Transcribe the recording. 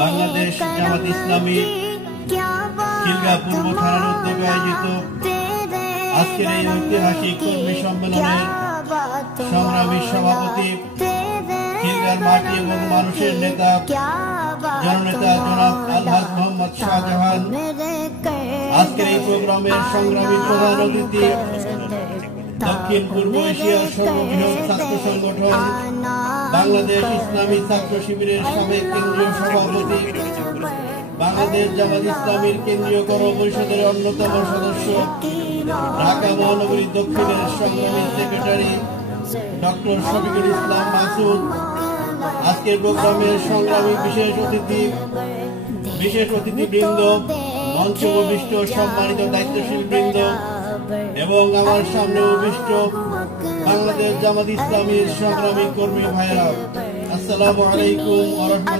বাংলাদেশ জামাত ইসলামী খিলগাঁও পূর্ব থানার উদ্যোগে আয়োজিত আজকের এই ঐতিহাসিক কর্মী সম্মেলনের সংগ্রামী সভাপতি, খিলগাঁওর মাটি এবং মানুষের নেতা, জননেতা জনাব আলহাজ মোহাম্মদ শাহজাহান। আজকের এই প্রোগ্রামের সংগ্রামী প্রধান অতিথি, দক্ষিণ পূর্ব এশিয়ার সর্ববৃহৎ ছাত্র সংগঠন বাংলাদেশ ইসলামী ছাত্র শিবিরের সাবেক কেন্দ্রীয় সভাপতি, বাংলাদেশ জামাত ইসলামীর কেন্দ্রীয় কর্মপরিষদের অন্যতম সদস্য, ঢাকা মহানগরী দক্ষিণের সংগ্রামী সেক্রেটারি ডক্টর শফিকুল ইসলাম মাসুদ। আজকের প্রোগ্রামের সংগ্রামী বিশেষ অতিথিবৃন্দ, মঞ্চ উপবিষ্ট সম্মানিত দায়িত্বশীল বৃন্দ এবং আমার সামনে উপবিষ্ট বাংলাদেশ জামাত ইসলামীর সংগ্রামী কর্মী ভাইয়েরা, আসসালামু আলাইকুম ওয়া রাহমাতুল্লাহ।